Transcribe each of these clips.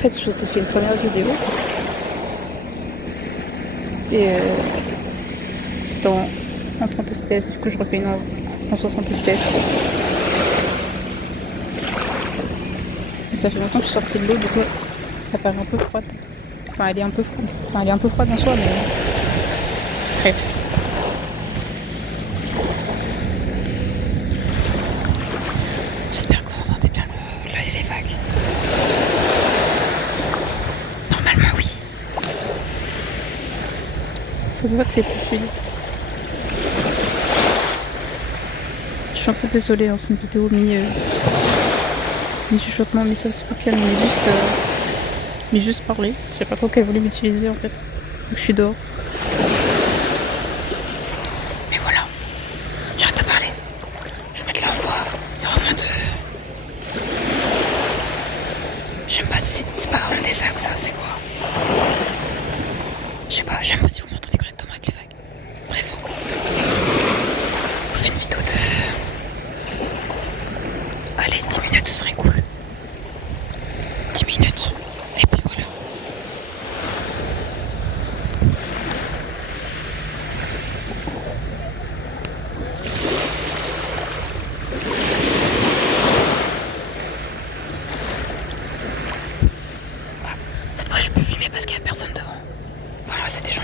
fait, je vous ai fait une première vidéo. Et c'était en 30 fps, du coup je refais une en 60 fps. Et ça fait longtemps que je suis sortie de l'eau, du coup elle paraît un peu froide. Enfin elle est un peu froide. Enfin elle est un peu froide en soi, mais bref. J'espère que vous entendez bien les vagues. Normalement oui. Ça se voit que c'est plus fluide. Je suis un peu désolée, hein, c'est une vidéo mi-chuchotement, mi-soft-spoken, mais juste parler. Je sais pas trop quel volume utiliser en fait. Donc je suis dehors. Mais voilà, j'arrête de parler. Je vais mettre là en voix. Il y aura moins de... J'aime pas, c'est pas un des sacs ça, c'est quoi? Je sais pas, j'aime pas si vous m'entendez correctement avec les vagues. Bref. Je vous fais une vidéo de... Allez, 10 minutes, ce serait cool. 10 minutes. Et puis voilà. Ah, cette fois, je peux filmer parce qu'il y a personne devant. Voilà, c'est des gens.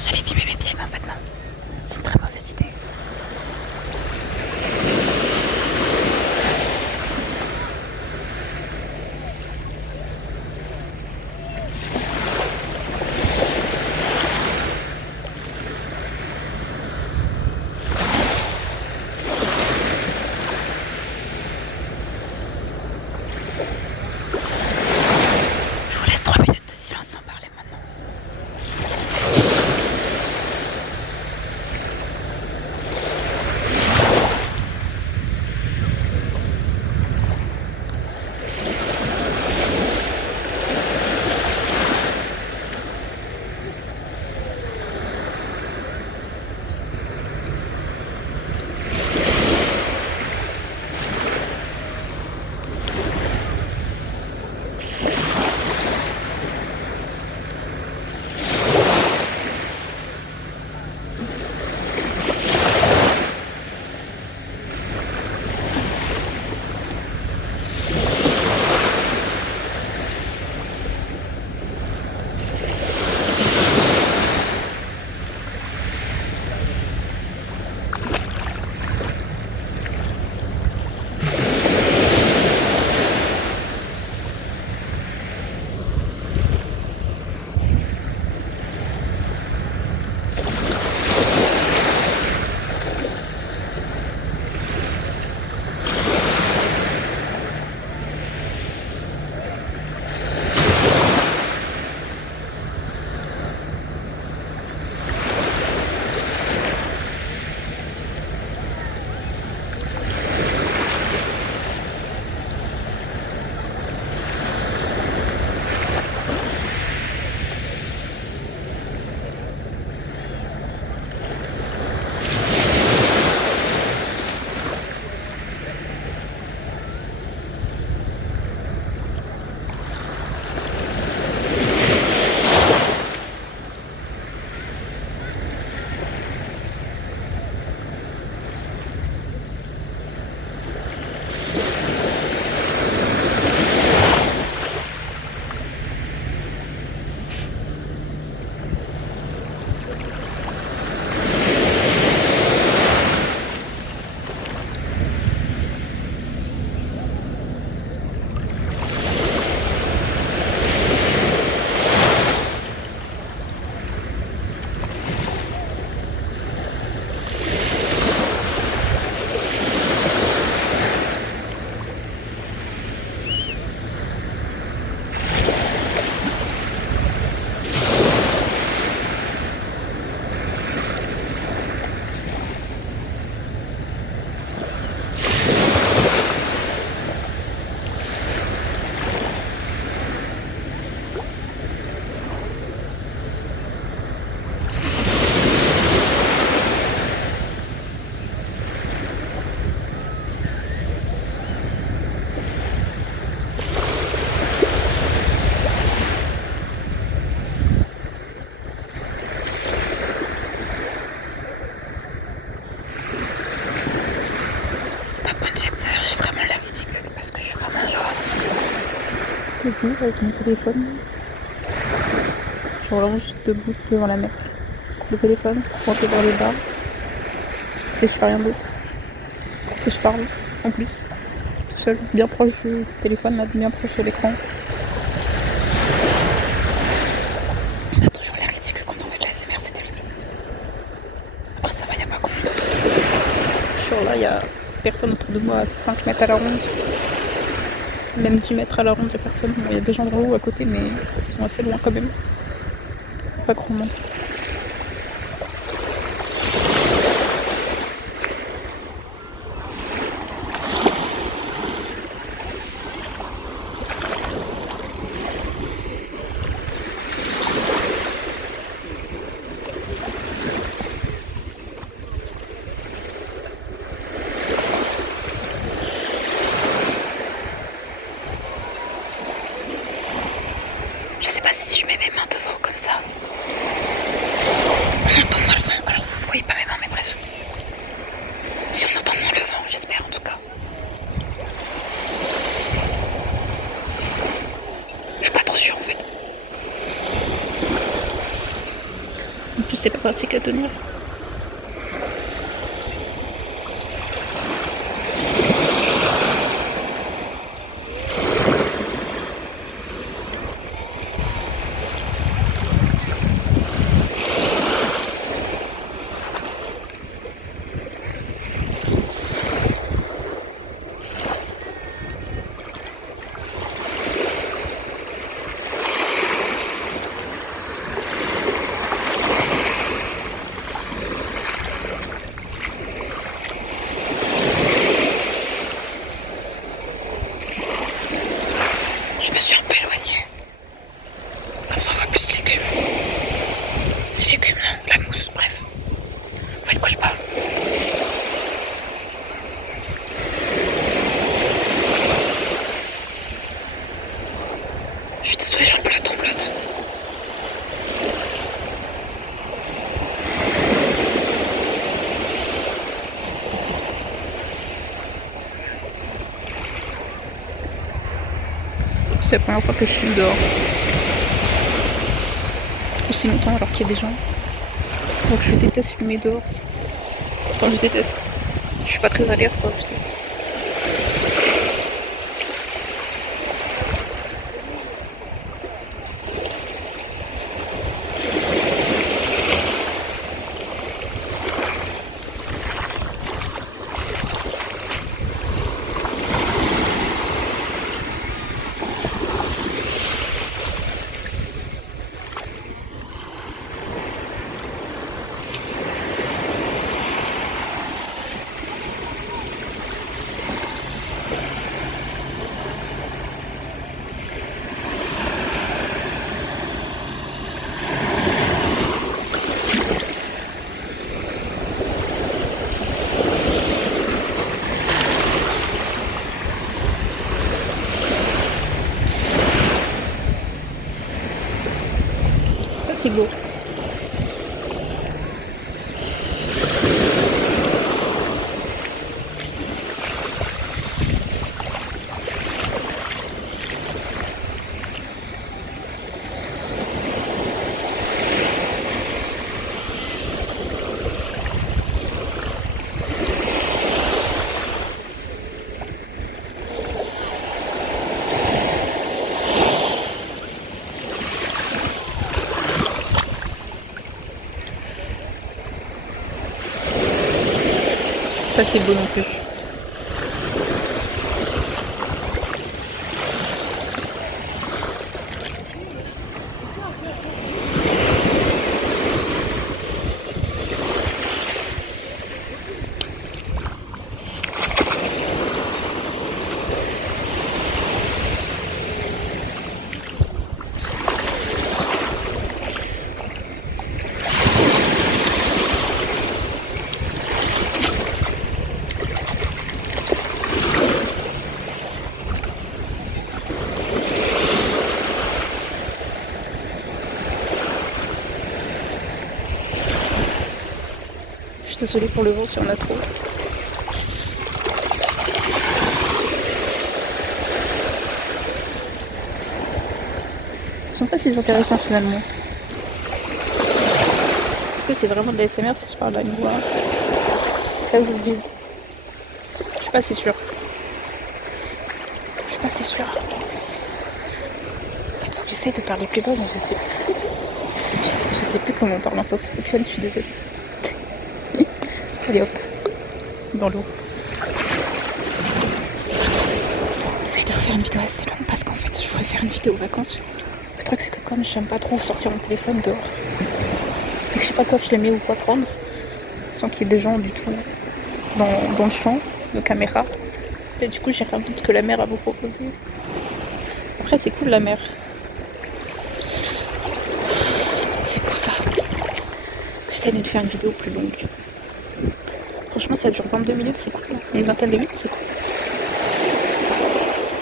J'allais filmer mes pieds, mais en fait, non. C'est une très mauvaise idée. Je vous laisse 3 minutes de silence sans parler maintenant. debout avec mon téléphone. Je suis vraiment juste debout devant la mer. Le téléphone, pointé vers le bas. Et je fais rien d'autre. Et je parle, en plus. Tout seul, bien proche du téléphone, là, bien proche de l'écran. On a toujours l'air ridicule quand on fait de la SMR, c'est terrible. Après ça va, y'a pas grand monde autour de moi. Genre là, y'a personne autour de moi à 5 mètres à la ronde. Même 10 mètres à la ronde, y'a personne. Bon, y'a des gens de haut à côté, mais ils sont assez loin quand même. Pas grand monde. Je sais pas si je mets mes mains devant comme ça. On entend moins le vent. Alors vous voyez pas mes mains, mais bref. Si on entend moins le vent, j'espère en tout cas. Je suis pas trop sûre en fait. En plus c'est pas pratique à tenir. Je me suis un peu éloignée. Comme ça on voit plus l'écume. C'est l'écume, non, la mousse, bref. Vous voyez de quoi je parle? Je suis désolée, j'ai un peu la tremblote. C'est la première fois que je suis dehors. Aussi longtemps alors qu'il y a des gens. Donc je déteste fumer dehors. Enfin je déteste. Je suis pas très à l'aise quoi. Putain. C'est beau. Ça c'est beau non plus. Je suis désolée pour le vent si on a trop. sont pas si intéressants finalement. Est-ce que c'est vraiment de la SMR si je parle à une voix très audible? Je suis pas si sûre. Je suis pas si sûre. Il faut que j'essaye de parler plus bas, mais je sais plus comment on parle en science fiction, je suis désolée. Allez hop, dans l'eau. J'essaye de vous faire une vidéo assez longue parce qu'en fait je voulais faire une vidéo vacances. Le truc c'est que comme j'aime pas trop sortir mon téléphone dehors, et que je sais pas quoi filmer ou quoi prendre, sans qu'il y ait des gens du tout dans le champ de caméra. Et du coup j'ai rien d'autre que la mer à vous proposer. Après c'est cool la mer. C'est pour ça que j'essaie de faire une vidéo plus longue. Franchement ça dure 22 minutes, c'est cool. Une vingtaine de minutes, c'est cool.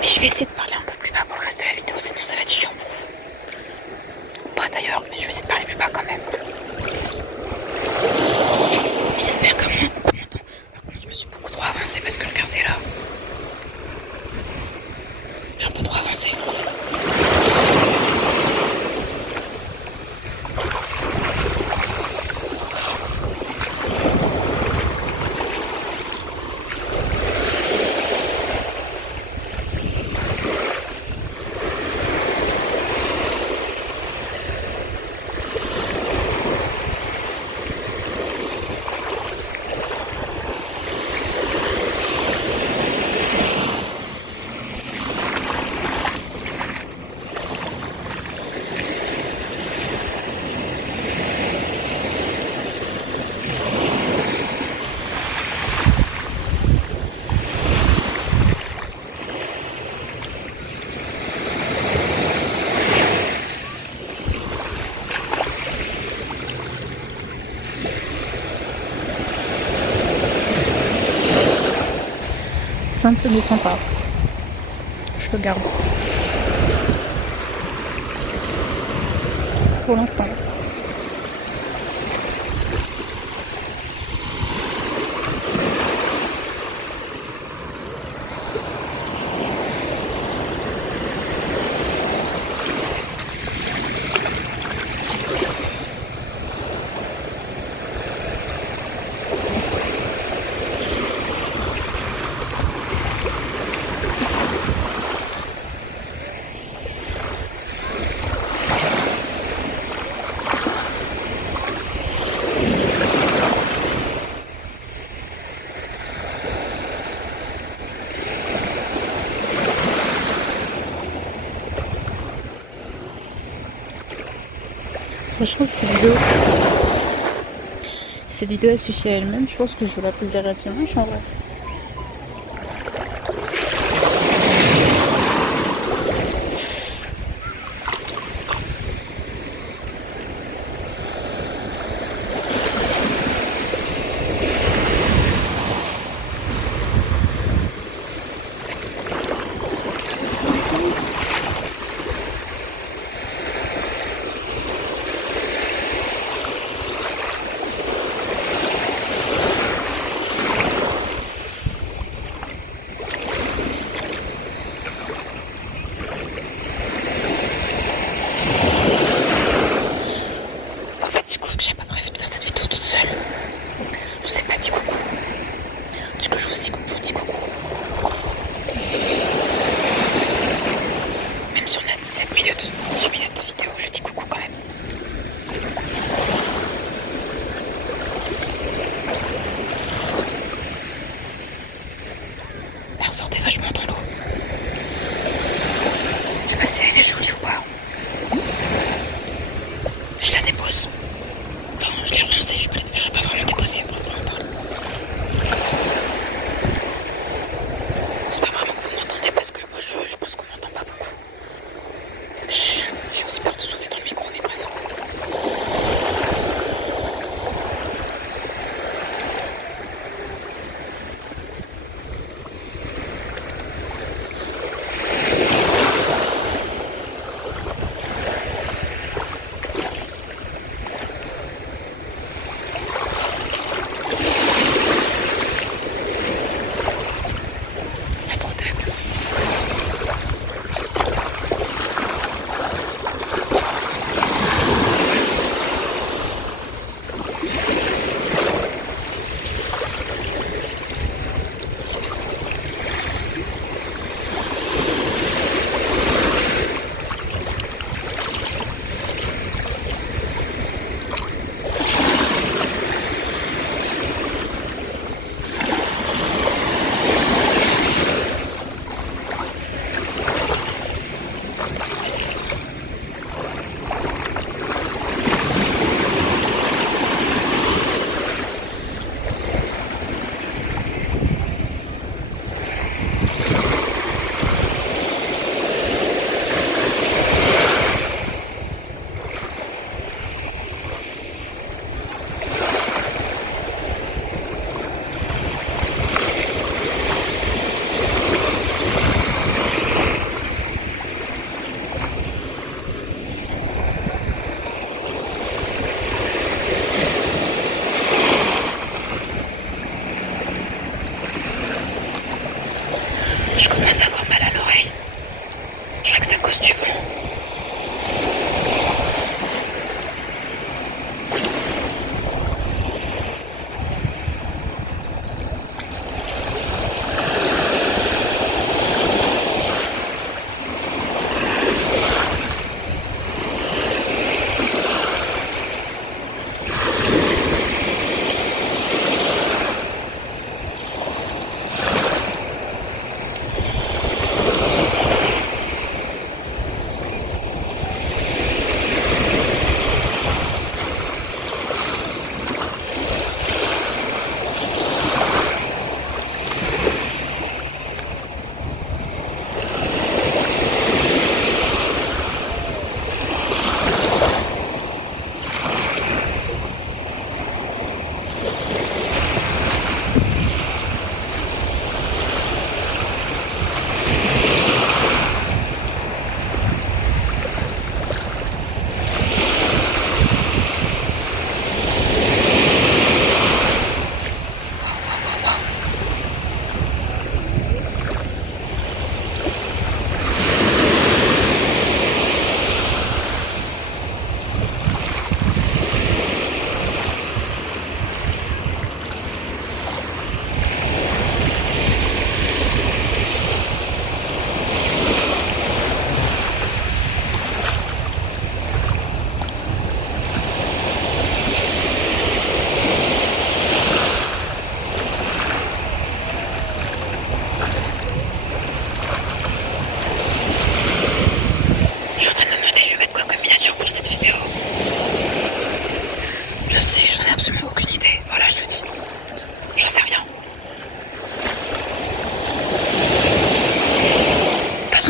Mais je vais essayer de parler un peu plus bas pour le reste de la vidéo, sinon ça va être chiant pour vous. Ou pas d'ailleurs, mais je vais essayer de parler plus bas quand même. J'espère que moi, on m'entend. Par contre, je me suis beaucoup trop avancée parce que regardez là. J'ai un peu trop avancé. Simple mais sympa. Je le garde. Pour l'instant. Franchement, cette vidéo elle suffit à elle-même. Je pense que je vais la publier à dimanche en vrai. Sortait vachement dans l'eau. Je sais pas si elle est jolie ou pas. Je la dépose. Enfin, je l'ai relancée, je l'ai pas vraiment déposée après qu'on en parle. C'est pas vraiment que vous m'entendez parce que moi je pense qu'on m'entend pas beaucoup. J'ai aussi peur de souffler dans le micro, mais bref. Je commence à avoir mal à l'oreille. Je crois que c'est à cause du vent.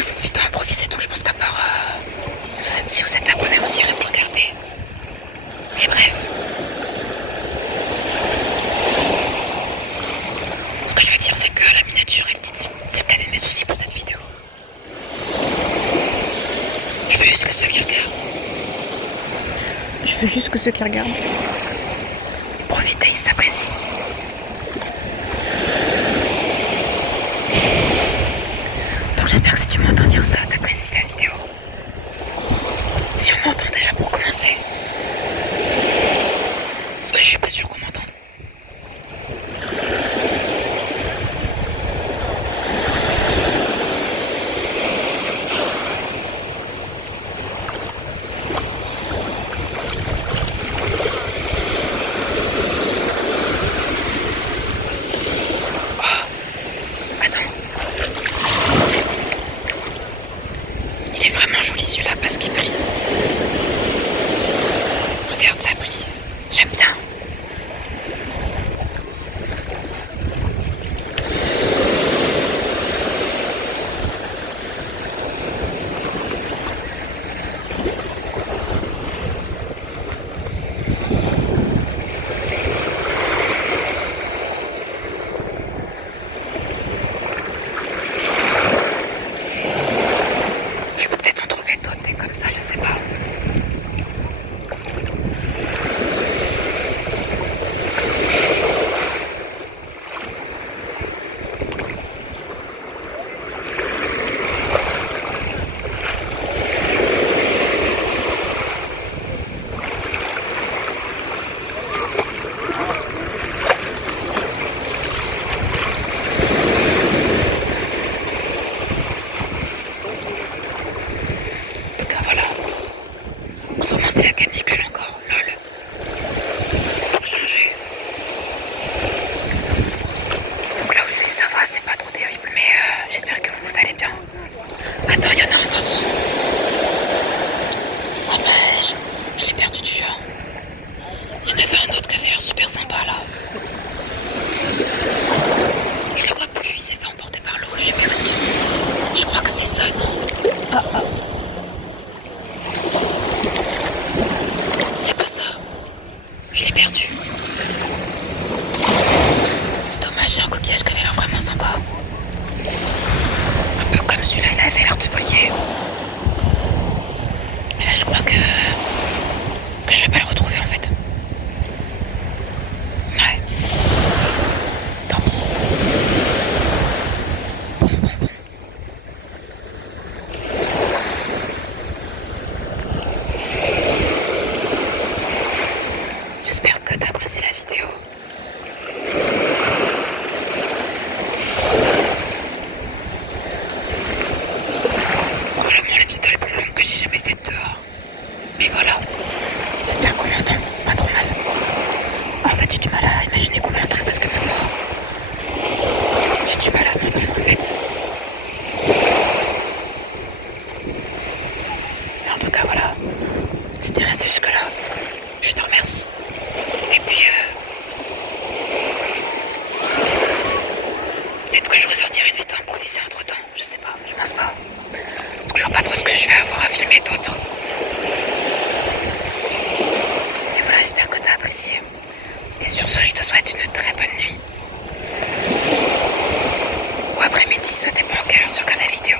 Cette vidéo improvisée, donc je pense qu'à part si vous êtes abonné aussi, irez me regarder. Mais bref. Ce que je veux dire, c'est que la miniature, c'est le cadet de mes soucis pour cette vidéo. Je veux juste que ceux qui regardent. Profitez, ils s'apprécient. J'espère que si tu m'entends dire ça, t'apprécies la vidéo. Si on m'entend déjà pour commencer. Parce que je suis pas sûre qu'on m'entende. Celui-là parce qu'il brille. Regarde, ça brille. J'aime bien. En ce moment, c'est la canicule encore, lol. Pour changer. Donc là où je suis, ça va, c'est pas trop terrible, mais j'espère que vous allez bien. Attends, il y en a un autre. Ah bah, je l'ai perdu du jeu. Il y en avait un autre qui avait l'air super sympa là. Je le vois plus, il s'est fait emporter par l'eau, je sais plus où est-ce qu'il... Je crois que c'est ça, non? Ah. C'est pas ça. Je l'ai perdu. C'est dommage, j'ai un coquillage qui avait l'air vraiment sympa. Un peu comme celui-là, il avait l'air de briller. Et là, je crois que je vais pas le retrouver en fait. Ouais. Tant pis. Bon. apprécié la vidéo. Probablement la vidéo la plus longue que j'ai jamais faite dehors. Mais voilà. J'espère qu'on m'entend pas trop mal. En fait, j'ai du mal à imaginer qu'on m'entend parce que pour moi, j'ai du mal à m'entendre en fait. Mais en tout cas, voilà. C'était resté jusque-là. Je te remercie. Et puis, peut-être que je ressortirai une vidéo improvisée entre temps. Je sais pas, je pense pas. Parce que je vois pas trop ce que je vais avoir à filmer d'autre. Et voilà, j'espère que t'as apprécié. Et sur ce, je te souhaite une très bonne nuit. Ou après-midi, ça dépend à quelle heure tu regardes la vidéo.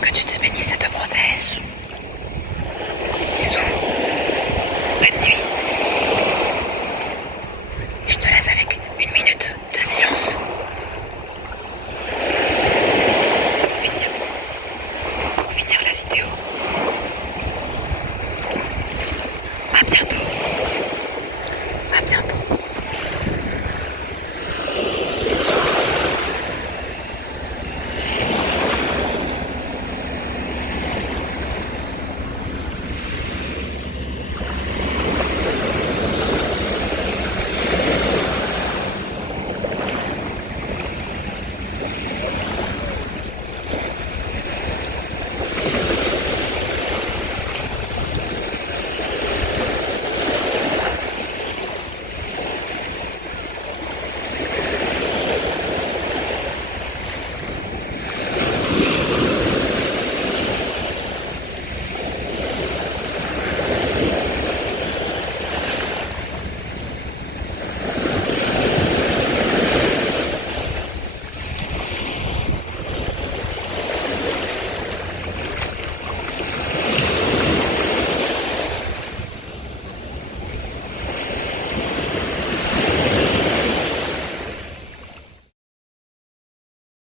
Que tu te bénisses et te protèges.